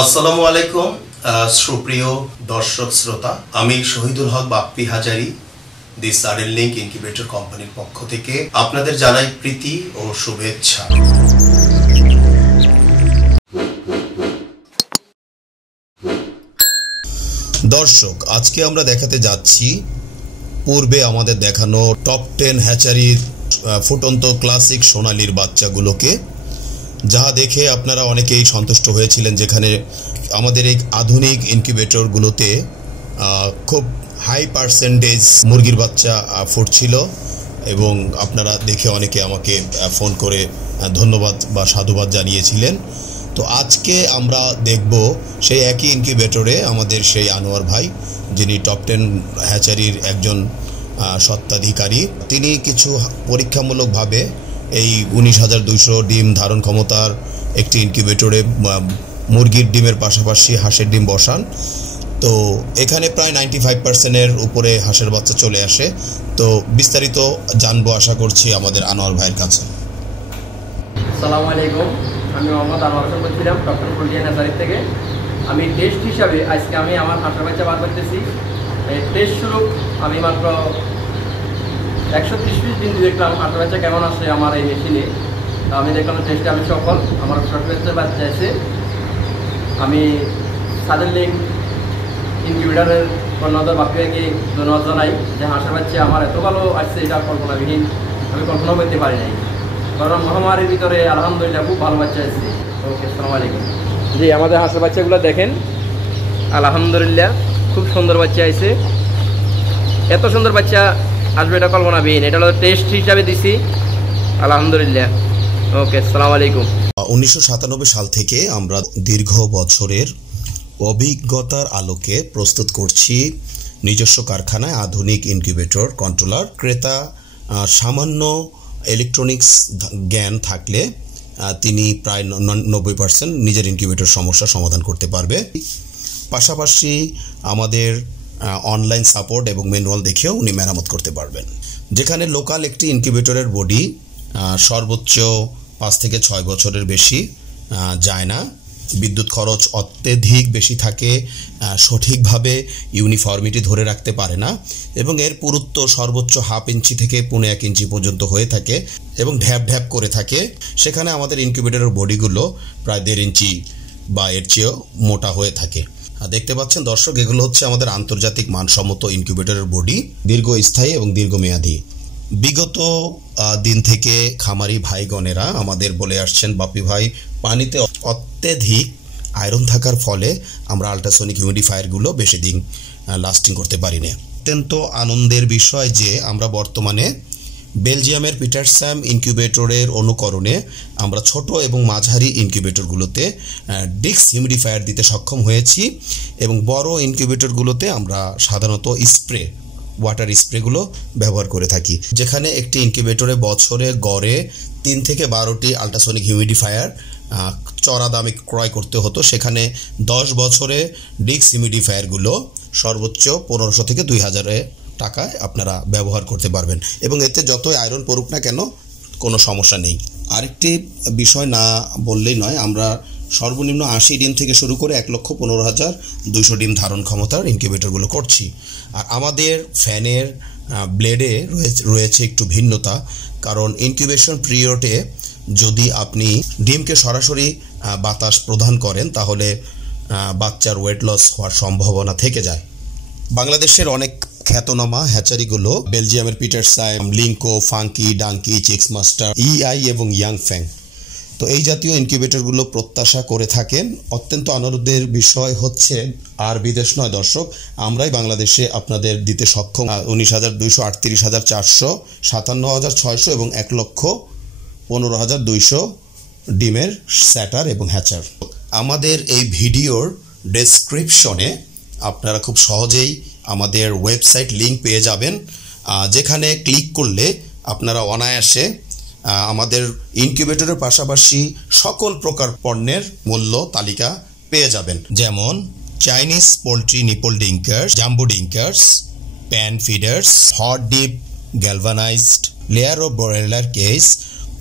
আসসালামু আলাইকুম সুপ্রিয় দর্শক শ্রোতা, আমি শহীদুল হক বাপ্পি হাজারি দি সাডেন লিংক ইনকিউবেটর কোম্পানির পক্ষ থেকে আপনাদের জানাই প্রীতি ও শুভেচ্ছা। দর্শক, আজকে আমরা দেখাতে যাচ্ছি পূর্বে আমাদের দেখানো টপ 10 হ্যাচারির ফুটন্ত ক্লাসিক সোনালির বাচ্চাগুলোকে, যা দেখে আপনারা অনেকেই সন্তুষ্ট হয়েছিলেন, যেখানে আমাদের এই আধুনিক ইনকিউবেটরগুলোতে খুব হাই পার্সেন্টেজ মুরগির বাচ্চা ফুটছিল এবং আপনারা দেখে অনেকে আমাকে ফোন করে ধন্যবাদ বা সাধুবাদ জানিয়েছিলেন। তো আজকে আমরা দেখব সেই একই ইনকিউবেটরে আমাদের সেই আনোয়ার ভাই, যিনি টপ 10 হ্যাচারির একজন স্বত্বাধিকারী। তিনি কিছু পরীক্ষামূলকভাবে এই 19,200 ডিম ধারণ ক্ষমতার একটি ইনকিউবেটরে মুরগির ডিমের পাশাপাশি হাঁসের ডিম বসান। তো এখানে প্রায় 95%-এর উপরে হাঁসের বাচ্চা চলে আসে। তো বিস্তারিত জানবো আশা করছি আমাদের আনোয়ার ভাইয়ের কাছে। আসসালামু আলাইকুম, আমি মোহাম্মদ আনোয়ার হোসেন বলছিলাম টপ 10 পোল্ট্রি হ্যাচারি থেকে। আমি টেস্ট হিসাবে আজকে আমি আমার হাঁসের বাচ্চা বার করতেছি। টেস্ট স্বরূপ আমি মাত্র 130 পিস ডিম দেখলাম হাঁসের বাচ্চা কেমন আছে আমার এই মেশিনে। আমি দেখলাম টেস্টে আমি সফল, আমার সফল বাচ্চা আছে। আমি সাডেন লিংক ইনকিউবেটরের কর্ণধার বাপিয়াকে ধন্যবাদ জানাই যে হাঁসের বাচ্চা আমার এত ভালো আসছে, এটা কল্পনাবিহীন, আমি কল্পনা করতে পারি নাই। কারণ মহামারীর ভিতরে আলহামদুলিল্লাহ খুব ভালো বাচ্চা আসছে। ওকে, আসসালামু আলাইকুম। জি, আমাদের হাঁসের বাচ্চাগুলো দেখেন, আলহামদুলিল্লাহ খুব সুন্দর বাচ্চা আছে। এত সুন্দর বাচ্চা আসবে এটা কল্পনাবিহীন। এটা হলো টেস্ট হিসাবে দিছি, আলহামদুলিল্লাহ। ওকে, আসসালামু আলাইকুম। 1997 সাল থেকে আমরা দীর্ঘ বছরের অভিজ্ঞতার আলোকে প্রস্তুত করছি নিজস্ব কারখানায় আধুনিক ইনকিউবেটর কন্ট্রোলার। ক্রেতা সামান্য ইলেকট্রনিক্স জ্ঞান থাকলে তিনি প্রায় 90% নিজের ইনকিউবেটর সমস্যা সমাধান করতে পারবে। পাশাপাশি আমাদের অনলাইন সাপোর্ট এবং ম্যানুয়াল দেখেও উনি মেরামত করতে পারবেন। যেখানে লোকাল একটি ইনকিউবেটরের বডি সর্বোচ্চ 5 থেকে 6 বছরের বেশি যায় না, বিদ্যুৎ খরচ অত্যধিক বেশি থাকে, সঠিকভাবে ইউনিফর্মিটি ধরে রাখতে পারে না এবং এর পুরুত্ব সর্বোচ্চ 1/2 ইঞ্চি থেকে 1.5 ইঞ্চি পর্যন্ত হয়ে থাকে এবং ঢ্যাপ ঢ্যাপ করে থাকে। সেখানে আমাদের ইনকিউবেটরের বডিগুলো প্রায় 1.5 ইঞ্চি বা এর চেয়েও মোটা হয়ে থাকে। দেখতে পাচ্ছেন দর্শক, এগুলো হচ্ছে আমাদের আন্তর্জাতিক মানসম্মত ইনকিউবেটরের বডি, দীর্ঘস্থায়ী এবং দীর্ঘমেয়াদী। বিগত দিন থেকে খামারি ভাইগণেরা আমাদের বলে আসছেন, বাপি ভাই, পানিতে অত্যধিক আয়রন থাকার ফলে আমরা আল্ট্রাসনিক হিউমিডিফায়ারগুলো বেশি দিন লাস্টিং করতে পারি না। অত্যন্ত আনন্দের বিষয় যে আমরা বর্তমানে বেলজিয়ামের পিটারস্যাম ইনকিউবেটরের অনুকরণে আমরা ছোট এবং মাঝারি ইনকিউবেটরগুলোতে ডিক্স হিউমিডিফায়ার দিতে সক্ষম হয়েছি এবং বড় ইনকিউবেটরগুলোতে আমরা সাধারণত ওয়াটার স্প্রেগুলো ব্যবহার করে থাকি। যেখানে একটি ইনকিউবেটরে বছরে গড়ে 3 থেকে 12টি আল্ট্রাসনিক হিউমিডিফায়ার চড়া দামে ক্রয় করতে হতো, সেখানে 10 বছরে ডিক্স হিউমিডিফায়ারগুলো সর্বোচ্চ 1500 থেকে 2000 টাকায় আপনারা ব্যবহার করতে পারবেন এবং এতে যতই আয়রন পড়ুক না কেন কোনো সমস্যা নেই। আরেকটি বিষয় না বললেই নয়, আমরা সর্বনিম্ন 80 ডিম থেকে শুরু করে 1,15,200 ডিম ধারণ ক্ষমতার ইনকিউবেটরগুলো করছি। আর আমাদের ফ্যানের ব্লেডে রয়েছে একটু ভিন্নতা, কারণ ইনকিউবেশন পিরিয়ডে যদি আপনি ডিমকে সরাসরি বাতাস প্রদান করেন তাহলে বাচ্চার ওয়েট লস হওয়ার সম্ভাবনা থেকে যায়। বাংলাদেশের অনেক খ্যাতনামা হ্যাচারিগুলো বেলজিয়ামের পিটারস্যাম, লিঙ্কো, ফাঙ্কি, ডাঙ্কি, চিক্স মাস্টার, ইআই এবং ইয়াং ফ্যাং, তো এই জাতীয় ইনকিউবেটরগুলো প্রত্যাশা করে থাকেন। অত্যন্ত আনন্দের বিষয় হচ্ছে আর বিদেশ নয় দর্শক, আমরাই বাংলাদেশে আপনাদের দিতে সক্ষম 19,200, 38,400, 57,600 এবং 1,15,200 ডিমের স্যাটার এবং হ্যাচার। আমাদের এই ভিডিওর ডেসক্রিপশনে আপনারা খুব সহজেই আমাদের ওয়েবসাইট লিঙ্ক পেয়ে যাবেন, যেখানে ক্লিক করলে আপনারা অনায়াসে আমাদের ইনকিউবেটরের পাশাপাশি সকল প্রকার পণ্যের মূল্য তালিকা পেয়ে যাবেন, যেমন Chinese poultry nipple drinkers, jumbo drinkers, pan feeders, hot dip galvanized layer ও broiler cage,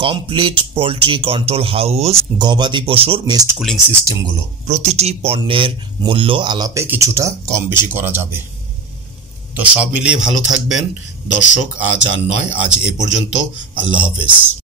complete poultry control house, গবাদি পশুর মিস্ট কুলিং সিস্টেমগুলো। প্রতিটি পণ্যের মূল্য আলাপে কিছুটা কম বেশি করা যাবে। তো সব মিলিয়ে ভালো থাকবেন দর্শক। আজ আর নয়, আজ এ পর্যন্ত। আল্লাহ হাফেজ।